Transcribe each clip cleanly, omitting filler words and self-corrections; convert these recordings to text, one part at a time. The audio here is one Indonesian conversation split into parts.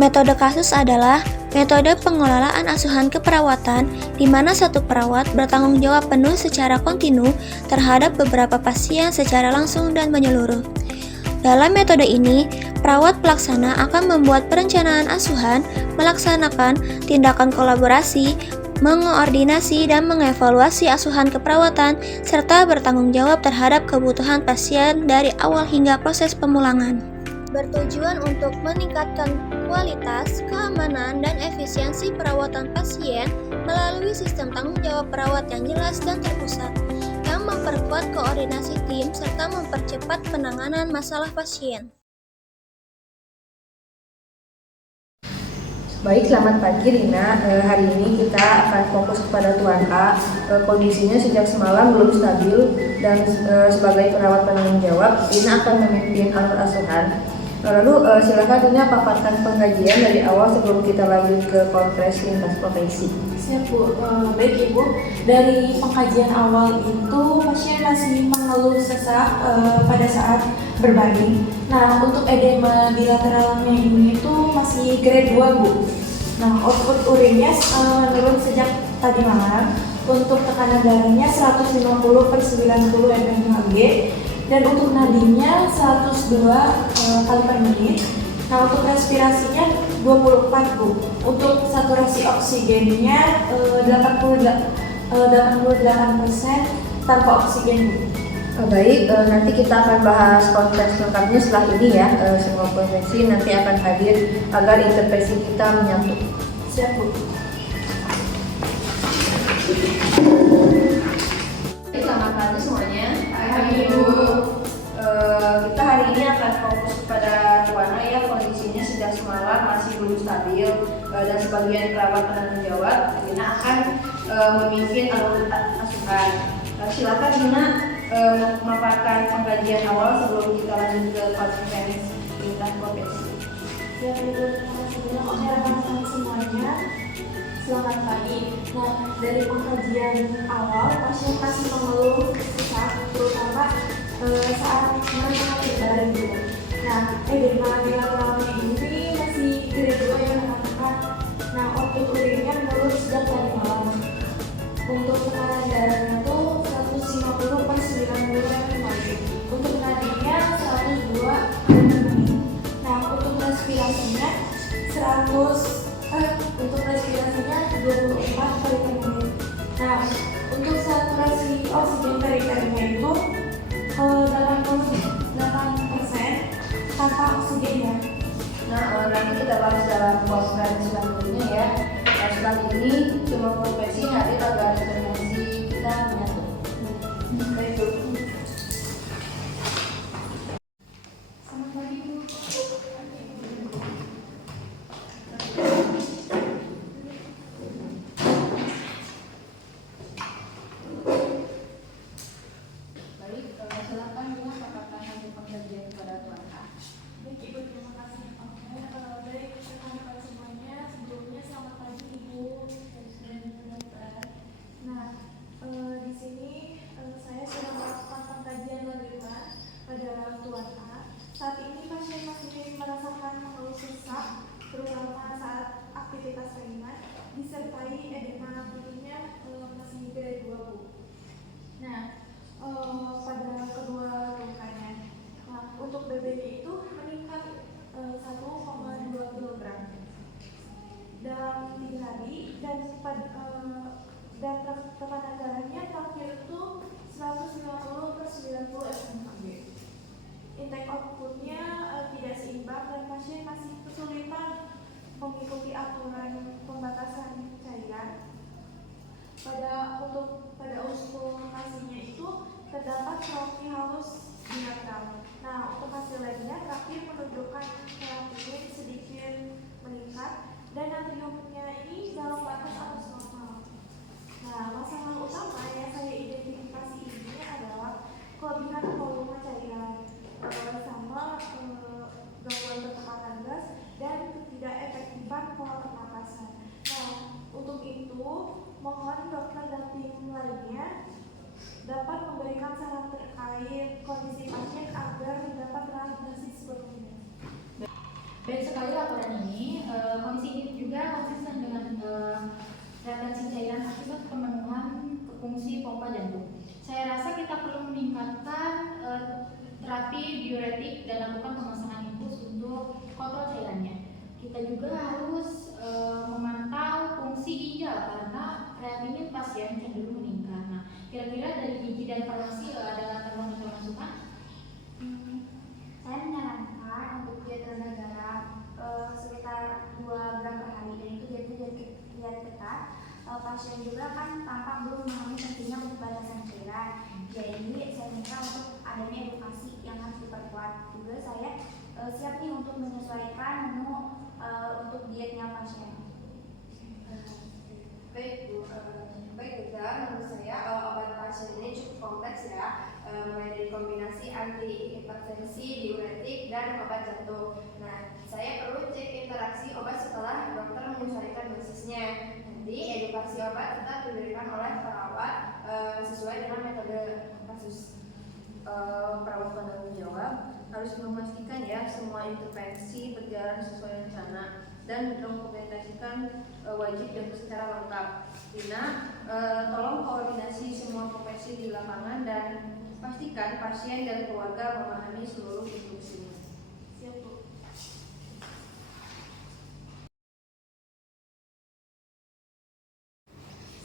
Metode kasus adalah metode pengelolaan asuhan keperawatan di mana satu perawat bertanggung jawab penuh secara kontinu terhadap beberapa pasien secara langsung dan menyeluruh. Dalam metode ini, perawat pelaksana akan membuat perencanaan asuhan, melaksanakan tindakan kolaborasi, mengoordinasi dan mengevaluasi asuhan keperawatan, serta bertanggung jawab terhadap kebutuhan pasien dari awal hingga proses pemulangan. Bertujuan untuk meningkatkan kualitas, keamanan, dan efisiensi perawatan pasien melalui sistem tanggung jawab perawat yang jelas dan terpusat, yang memperkuat koordinasi tim serta mempercepat penanganan masalah pasien. Baik, selamat pagi Rina. Hari ini kita akan fokus kepada Tuan A. Kondisinya sejak semalam belum stabil dan sebagai perawat penanggung jawab, Rina akan memimpin alur asuhan. Lalu silakan Rina paparkan pengkajian dari awal sebelum kita lanjut ke konferensi lintas profesi. Siap Bu. Baik Ibu, dari pengkajian awal itu pasien masih mengeluh sesak pada saat berbanding. Nah, untuk edema bilateralnya ini itu masih grade 2 Bu. Nah, output urinnya menurun sejak tadi malam. Untuk tekanan darahnya 150/90 mmHg dan untuk nadinya 102 kali per menit. Nah, untuk respirasinya 24 Bu. Untuk saturasi oksigennya 88% tanpa oksigen Bu. Baik, nanti kita akan bahas konferensi lengkapnya setelah ini ya. Semua konferensi nanti akan hadir agar intervensi kita menyatu. Siap Bu. Selamat pagi semuanya. Pagi Ibu. Kita hari ini akan fokus kepada Tuan A ya. Kondisinya sejak semalam masih belum stabil dan sebagian perawat penanggung jawab Rina akan memimpin alur asuhan. Silakan Rina memaparkan pengkajian awal sebelum kita lanjut ke konferensi lintas profesi. Ya, rekan-rekan semuanya, selamat pagi. Nah, dari pengkajian awal, pasien masih mengeluh sesak, terutama saat mereka berbaring dulu. Nah, edema bilateralnya ini masih grade 2 ya rekan-rekan. Nah, output urinnya menurun sejak tadi malam. Untuk tekanan darahnya itu 150/90 mmHg. Untuk nadinya 102 per menit. Nah, untuk respirasinya 24 kali per menit. Nah, untuk saturasi oksigen perifernya itu 88% tanpa oksigen ya. Nah, nanti kita bahas dalam konferensi selanjutnya ya. Setelah ini semua profesi hadir agar intervensi kita menyatu. Baik Bu. Selamat pagi Bu. Baik, silakan Rina paparkan hasil pengkajian kepada Tuan A. Baik Ibu, terima kasih. Baik rekan-rekan semuanya, sebelumnya selamat pagi Ibu dan dokter. Nah, di sini saya sudah melakukan pengkajian lanjutan pada Tuan A. Saat ini pasien masih merasakan mengeluh sesak, terutama saat aktivitas ringan, disertai edema mulutnya masih grade 2 Bu. Nah, pada kedua lukanya. Nah, untuk BB-nya itu meningkat 1,2 kg dalam 3 hari dan tekanan darahnya terakhir itu 150/90 mmHg. Intake outputnya tidak seimbang dan pasien masih kesulitan mengikuti aturan pembatasan cairan. Pada auskultasinya itu terdapat trofi halus bilateral. Nah, untuk hasil labnya terakhir menunjukkan kreatinin sedikit meningkat dan natriumnya ini dalam batas atas normal. Nah, masalah utama yang saya identifikasi ini adalah kelebihan volume cairan sama gangguan bertekanan gas dan ketidakefektifan pola pernapasan. Nah, untuk itu mohon dokter dan tim lainnya dapat memberikan saran terkait kondisi pasien agar mendapat rehabilitasi sepenuhnya. Baik sekali laporan ini Kondisi ini juga konsisten dengan retensi cairan akibat pemenuhan fungsi pompa jantung. Saya rasa kita perlu meningkatkan terapi diuretik dan lakukan pemasangan infus untuk kontrol cairannya. Kita juga harus memantau fungsi ginjal karena kreatinin pasien cenderung meningkat. Nah, kira-kira dari gizi dan farmasi ada tambahan atau masukan? Saya menyarankan untuk diet rendah garam sekitar 2 gram per hari, dan itu diet ketat. Pasien juga kan tampak belum memahami pentingnya untuk batasan cairan. Jadi saya minta untuk adanya edukasi yang harus diperkuat. Juga saya siap nih untuk menyesuaikan menu untuk dietnya pasien. Baik Bu, baik Reza, menurut saya obat pasien ini cukup kompleks ya, mulai dari kombinasi antihipertensi, diuretik, dan obat jantung. Nah, saya perlu cek interaksi obat setelah dokter menyesuaikan dosisnya. Nanti edukasi obat tetap diberikan oleh perawat sesuai dengan metode kasus. Perawat penanggung jawab harus memastikan ya semua intervensi berjalan sesuai rencana dan mendokumentasikan wajib dan secara lengkap. Tina, tolong koordinasi semua profesi di lapangan dan pastikan pasien dan keluarga memahami seluruh instruksinya. Siap, Bu.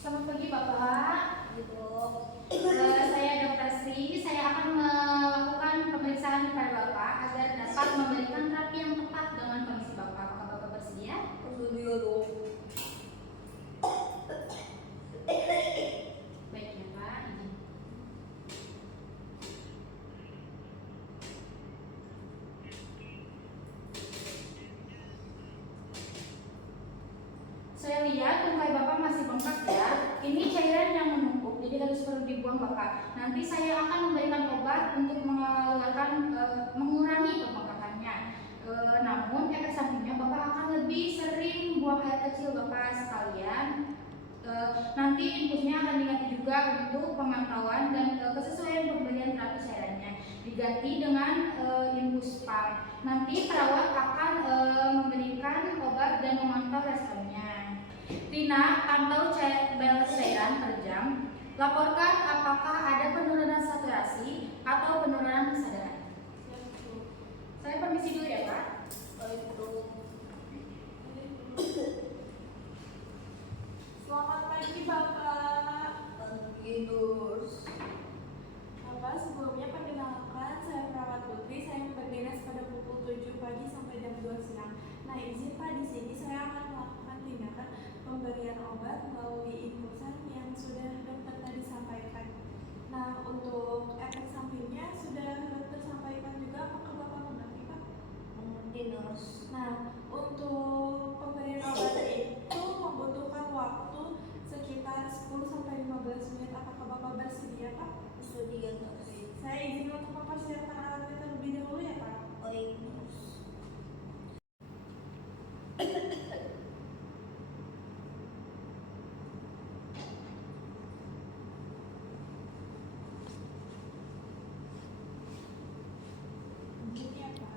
Selamat pagi Bapak, Ibu. Saya Dr. Sri. Saya akan melakukan pemeriksaan kepada Bapak agar dapat memberikan terapi yang tepat dengan kondisi Bapak. Apakah Bapak bersedia? Bersedia dong. Baik ya Pak, izin. Saya lihat tungkai Bapak masih bengkak ya. Ini cairan yang menumpuk, jadi harus perlu dibuang Bapak. Nanti saya akan memberikan obat untuk mengurangi pembengkakannya. Namun efek sampingnya Bapak akan lebih sering buang air kecil Bapak sekalian. Nanti infusnya akan diganti juga untuk pemantauan dan kesesuaian pemberian terapi cairannya. Diganti dengan infus pump. Nanti perawat akan memberikan obat dan memantau responnya. Rina, pantau balance cairan per jam. Laporkan apakah ada penurunan saturasi atau penurunan kesadaran. Saya permisi dulu ya Pak. Baik Bu. Selamat pagi, Bapak. Terus. Bapak, sebelumnya perkenalkan, saya perawat Putri. Saya berdinas pada pukul 7 pagi sampai jam 2 siang. Nah, izin Pak, di sini saya akan melakukan tindakan pemberian obat melalui infusan yang sudah dokter tadi sampaikan. Nah, untuk efek sampingnya sudah dokter sampaikan juga. Apakah Bapak mengerti, Pak? Mengerti, Nurse. Nah, untuk pemberian obat itu membutuhkan waktu sekitar 10-15 menit. Apakah Bapak bersedia, Pak? Bersedia, Nurse. Saya izin untuk mempersiapkan alatnya terlebih dahulu ya, Pak. Baik, Nurse. Mungkin ya, Pak.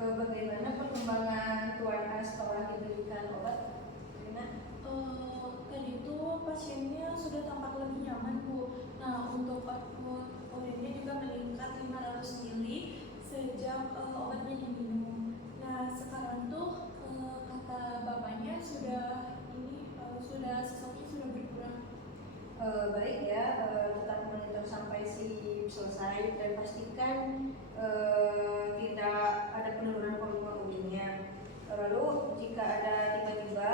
Bagaimana perkembangan Tuan A setelah diberikan obat? Rina? Tadi itu pasiennya sudah tampak lebih nyaman, Bu. Nah, untuk output urinnya juga meningkat 500 mili sejak obatnya diminum. Nah, sekarang tuh kata bapaknya sudah sesaknya sudah berkurang. Baik ya, tetap monitor sampai SIP selesai dan pastikan tidak ada penurunan volume urinnya. Lalu jika ada tiba-tiba,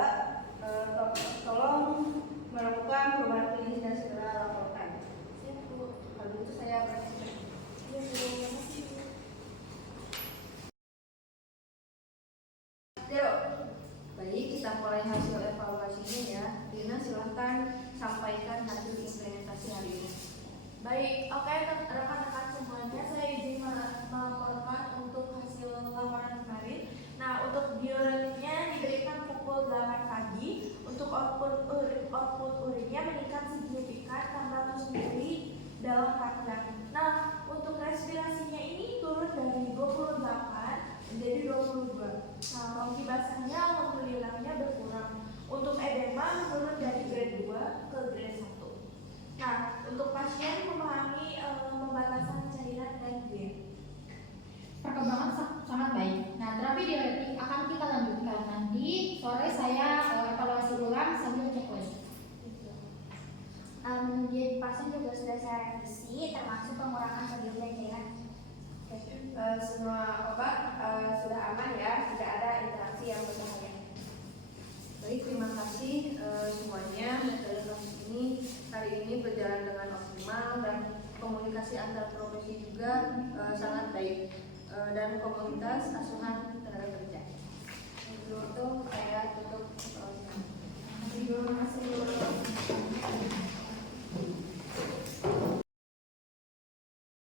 tolong melakukan perubahan klinis dan segera laporkan. Siap, Bu. Kalau itu saya berhenti. Iya, Bu. Terima kasih, Bu. Yuk, baik kita mulai hasil evaluasinya ya. Dina silahkan sampaikan hasil implementasi hari ini. Baik, oke rekan-rekan semuanya, saya izin melaporkan untuk hasil laporan kemarin. Nah, untuk diurinnya diberikan pukul 8 pagi. Untuk output urinnya meningkat signifikan 600 mili dalam 4 jam. Nah, untuk respirasinya ini turun dari 28 menjadi 22. Nah, longki basahnya alhamdulillahnya berkurang. Untuk edema menurun dari grade 2 ke grade 1. Nah, untuk pasien memahami pembatasan cairan dan diet. Perkembangan sangat baik. Nah, terapi diuretik akan kita lanjutkan nanti sore. Saya evaluasi ulang sambil cek lagi. Diet pasien juga sudah saya revisi, termasuk pengurangan sodium dan cairan. Semua obat sudah aman ya, tidak ada interaksi yang berbahaya. Baik, terima kasih semuanya. Metode kasus ini hari ini berjalan dengan optimal dan komunikasi antar profesi juga sangat baik dan komunitas asuhan tenaga kerja. Untuk saya tutup. Terima kasih.